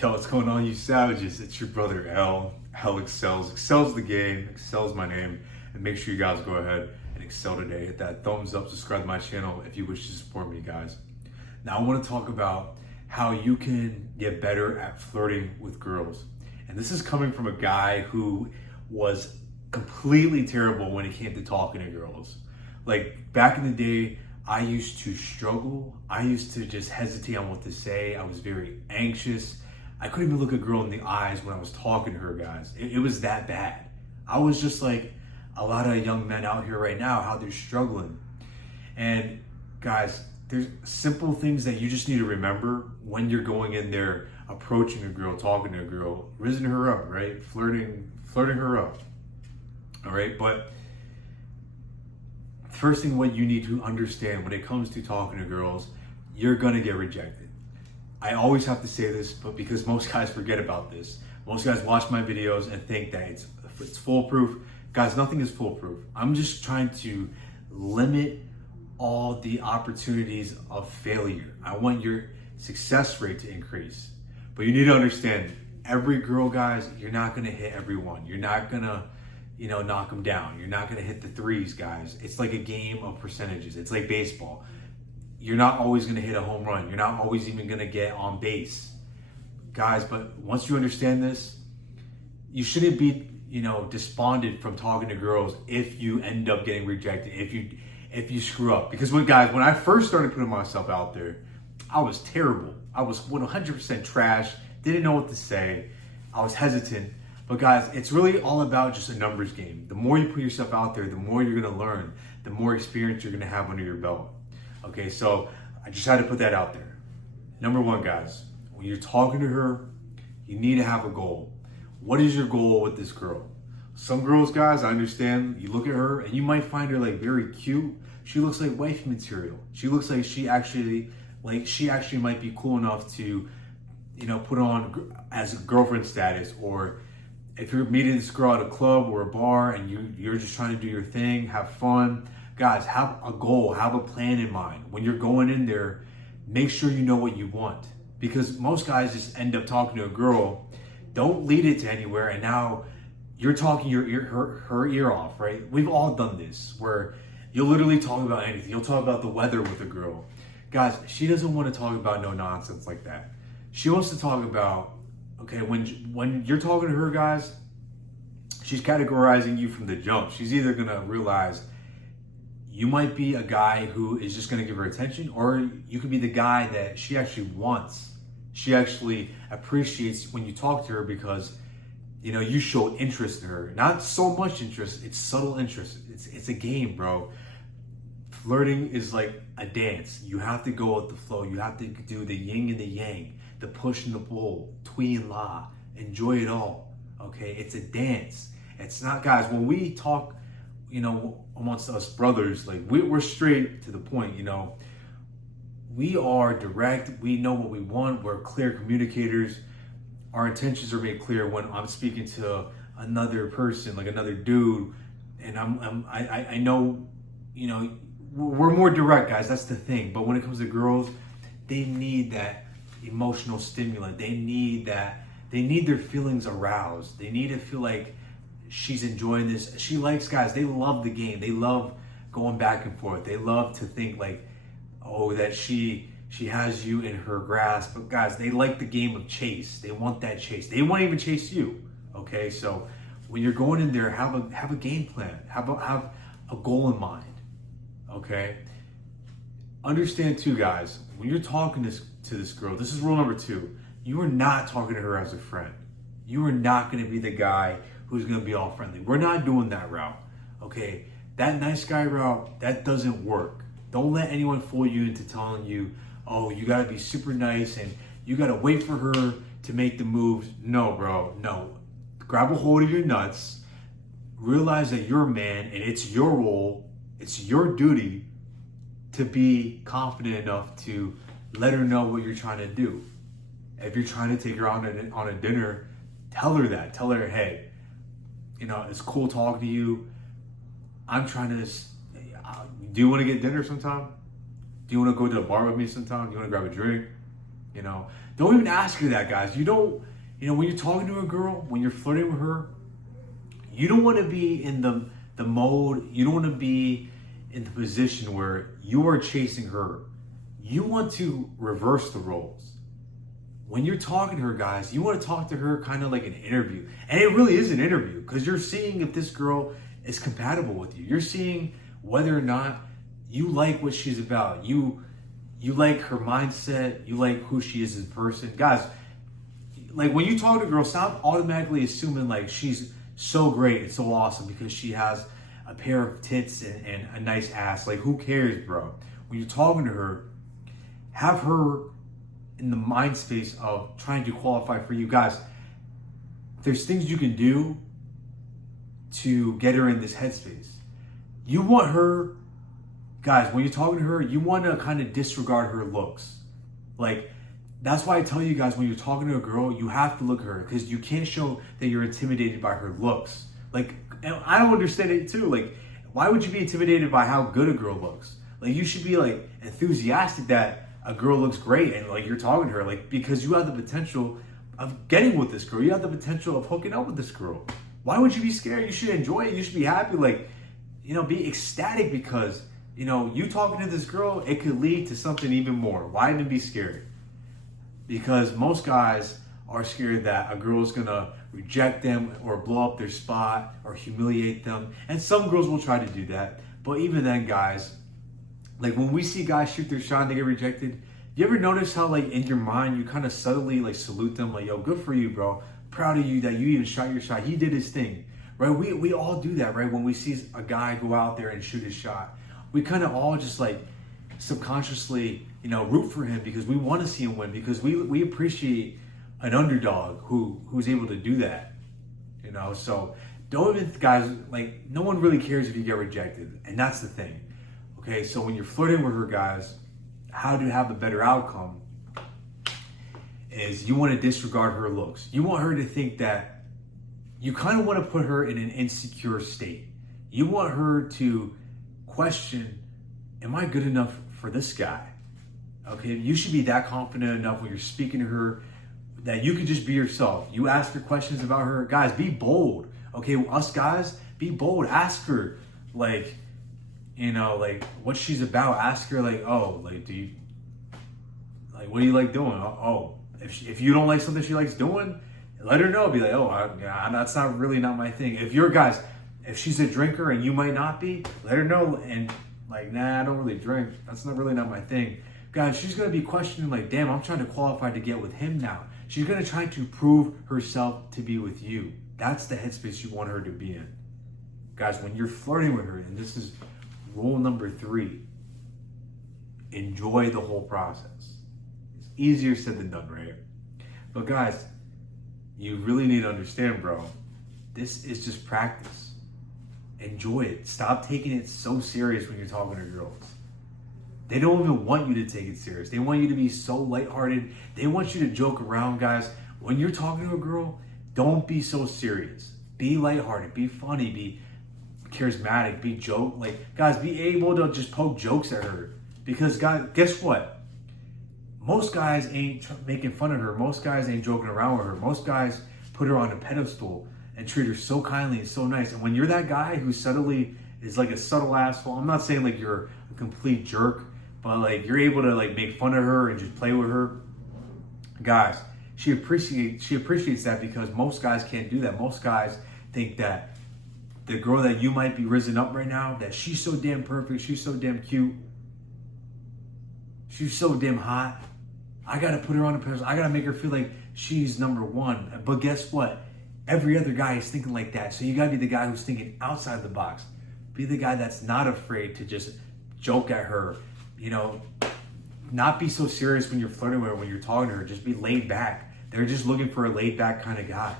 Yo, what's going on, you savages? It's your brother elexcels. Excels the game, excels my name. And make sure you guys go ahead and excel today. Hit that thumbs up, subscribe to my channel if you wish to support me, guys. Now, I want to talk about how you can get better at flirting with girls. And this is coming from a guy who was completely terrible when it came to talking to girls. Like, back in the day, I used to struggle. I used to just hesitate on what to say. I was very anxious. I couldn't even look a girl in the eyes when I was talking to her, guys. It was that bad. I was just like a lot of young men out here right now, how they're struggling. And guys, there's simple things that you just need to remember when you're going in there, approaching a girl, talking to a girl, raising her up, right? Flirting her up. All right, but first thing, what you need to understand when it comes to talking to girls, you're gonna get rejected. I always have to say this, but because most guys forget about this. Most guys watch my videos and think that it's foolproof. Guys, nothing is foolproof. I'm just trying to limit all the opportunities of failure. I want your success rate to increase. But you need to understand, every girl, guys, you're not gonna hit everyone. You're not gonna, knock them down. You're not gonna hit the threes, guys. It's like a game of percentages. It's like baseball. You're not always gonna hit a home run. You're not always even gonna get on base. Guys, but once you understand this, you shouldn't be, despondent from talking to girls if you end up getting rejected, if you screw up. Because when I first started putting myself out there, I was terrible. I was 100% trash, didn't know what to say. I was hesitant. But guys, it's really all about just a numbers game. The more you put yourself out there, the more you're gonna learn, the more experience you're gonna have under your belt. Okay, so I just had to put that out there. Number one, guys, when you're talking to her, you need to have a goal. What is your goal with this girl? Some girls, guys, I understand, you look at her and you might find her like very cute. She looks like wifey material. She looks like she actually might be cool enough to, put on as a girlfriend status. Or if you're meeting this girl at a club or a bar and you're just trying to do your thing, have fun. Guys, have a goal, have a plan in mind. When you're going in there, make sure you know what you want. Because most guys just end up talking to a girl, don't lead it to anywhere, and now you're talking her ear off, right? We've all done this, where you'll literally talk about anything. You'll talk about the weather with a girl. Guys, she doesn't want to talk about no nonsense like that. She wants to talk about, okay, when you're talking to her, guys, she's categorizing you from the jump. She's either gonna realize you might be a guy who is just going to give her attention, or you could be the guy that she actually wants. She actually appreciates when you talk to her because, you show interest in her. Not so much interest, it's subtle interest. It's a game, bro. Flirting is like a dance. You have to go with the flow. You have to do the yin and the yang, the push and the pull, twee and la. Enjoy it all, okay? It's a dance. It's not, guys, when we talk, amongst us brothers, like we're straight to the point, we are direct, we know what we want, we're clear communicators. Our intentions are made clear when I'm speaking to another person, like another dude, and I know, we're more direct, guys, that's the thing. But when it comes to girls, they need that emotional stimulant. They need their feelings aroused. They need to feel like she's enjoying this. She likes, guys, they love the game. They love going back and forth. They love to think like, oh, that she has you in her grasp. But guys, they like the game of chase. They want that chase. They want to even chase you. Okay, so when you're going in there, have a game plan. Have a goal in mind. Okay. Understand too, guys, when you're talking to this girl, this is rule number 2. You are not talking to her as a friend. You are not going to be the guy who's going to be all friendly. We're not doing that route, okay? That nice guy route, that doesn't work. Don't let anyone fool you into telling you, oh, you got to be super nice and you got to wait for her to make the moves. No, bro, no. Grab a hold of your nuts. Realize that you're a man and it's your role, it's your duty to be confident enough to let her know what you're trying to do. If you're trying to take her on a dinner, tell her that. Tell her, hey, it's cool talking to you. I'm trying to, do you want to get dinner sometime? Do you want to go to a bar with me sometime? Do you want to grab a drink? You know, don't even ask her that, guys. You don't, when you're talking to a girl, when you're flirting with her, you don't want to be in the mode, you don't want to be in the position where you are chasing her. You want to reverse the roles. When you're talking to her, guys, you want to talk to her kind of like an interview. And it really is an interview because you're seeing if this girl is compatible with you. You're seeing whether or not you like what she's about. You like her mindset. You like who she is as a person. Guys, like when you talk to a girl, stop automatically assuming like she's so great and so awesome because she has a pair of tits and a nice ass. Like, who cares, bro? When you're talking to her, have her in the mind space of trying to qualify for you. Guys, there's things you can do to get her in this headspace. You want her, guys, when you're talking to her, you want to kind of disregard her looks. Like, that's why I tell you guys, when you're talking to a girl, you have to look at her because you can't show that you're intimidated by her looks. Like, and I don't understand it too. Like, why would you be intimidated by how good a girl looks? Like, you should be like enthusiastic that a girl looks great and like you're talking to her, like, because you have the potential of getting with this girl. You have the potential of hooking up with this girl. Why would you be scared? You should enjoy it. You should be happy. Like, be ecstatic because, you talking to this girl, it could lead to something even more. Why even be scared? Because most guys are scared that a girl is gonna reject them or blow up their spot or humiliate them. And some girls will try to do that. But even then, guys, like when we see guys shoot their shot and they get rejected, you ever notice how like in your mind you kind of subtly like salute them, like, yo, good for you, bro. Proud of you that you even shot your shot. He did his thing, right? We all do that, right? When we see a guy go out there and shoot his shot, we kind of all just like subconsciously, root for him because we want to see him win, because we appreciate an underdog who's able to do that, So don't even, guys, like, no one really cares if you get rejected, and that's the thing. Okay, so when you're flirting with her, guys, how to have a better outcome is you want to disregard her looks. You want her to think that you kind of want to put her in an insecure state. You want her to question, am I good enough for this guy? Okay, you should be that confident enough when you're speaking to her that you can just be yourself. You ask her questions about her. Guys, be bold. Okay, us guys, be bold. Ask her, like, like what she's about. Ask her, like, oh, like, what do you like doing? Oh, if you don't like something she likes doing, let her know. Be like, oh, that's not my thing. If she's a drinker and you might not be, let her know. And like, nah, I don't really drink. That's not my thing. Guys, she's going to be questioning like, damn, I'm trying to qualify to get with him now. She's going to try to prove herself to be with you. That's the headspace you want her to be in. Guys, when you're flirting with her, and this is rule number 3, enjoy the whole process. It's easier said than done, right? But guys, you really need to understand, bro, this is just practice. Enjoy it. Stop taking it so serious when you're talking to girls. They don't even want you to take it serious. They want you to be so lighthearted. They want you to joke around, guys. When you're talking to a girl, don't be so serious. Be lighthearted. Be funny. Be charismatic. Be joke. Like, guys, be able to just poke jokes at her. Because, guys, guess what? Most guys ain't making fun of her. Most guys ain't joking around with her. Most guys put her on a pedestal and treat her so kindly and so nice. And when you're that guy who subtly is like a subtle asshole, I'm not saying like you're a complete jerk, but like you're able to like make fun of her and just play with her, guys, she appreciates that, because most guys can't do that. Most guys think that the girl that you might be risen up right now, that she's so damn perfect, she's so damn cute, she's so damn hot, I gotta put her on a pedestal, I gotta make her feel like she's number one. But guess what? Every other guy is thinking like that. So you gotta be the guy who's thinking outside the box. Be the guy that's not afraid to just joke at her. Not be so serious when you're flirting with her, when you're talking to her. Just be laid back. They're just looking for a laid back kind of guy.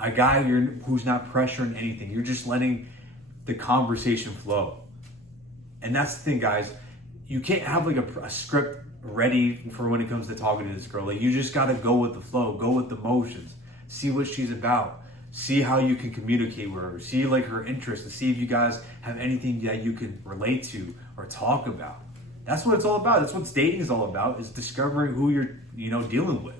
A guy who's not pressuring anything. You're just letting the conversation flow. And that's the thing, guys. You can't have like a script ready for when it comes to talking to this girl. Like, you just gotta go with the flow. Go with the motions. See what she's about. See how you can communicate with her. See like her interests, and see if you guys have anything that you can relate to or talk about. That's what it's all about. That's what dating is all about, is discovering who you're, dealing with.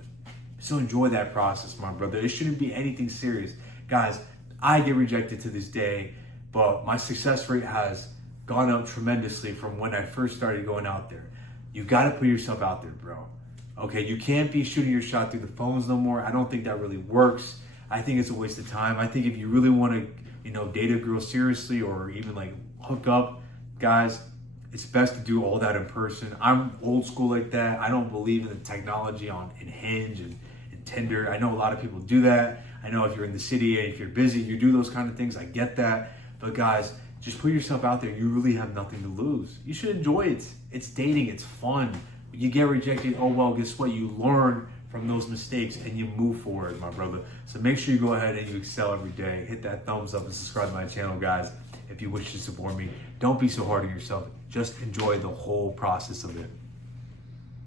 So enjoy that process, my brother. It shouldn't be anything serious. Guys, I get rejected to this day, but my success rate has gone up tremendously from when I first started going out there. You got to put yourself out there, bro. Okay, you can't be shooting your shot through the phones no more. I don't think that really works. I think it's a waste of time. I think if you really want to, date a girl seriously or even like hook up, guys, it's best to do all that in person. I'm old school like that. I don't believe in the technology in Hinge and Tinder. I know a lot of people do that. I know if you're in the city and if you're busy, you do those kind of things. I get that. But guys, just put yourself out there. You really have nothing to lose. You should enjoy it. It's dating. It's fun. You get rejected. Oh, well, guess what? You learn from those mistakes and you move forward, my brother. So make sure you go ahead and you excel every day. Hit that thumbs up and subscribe to my channel, guys, if you wish to support me. Don't be so hard on yourself. Just enjoy the whole process of it.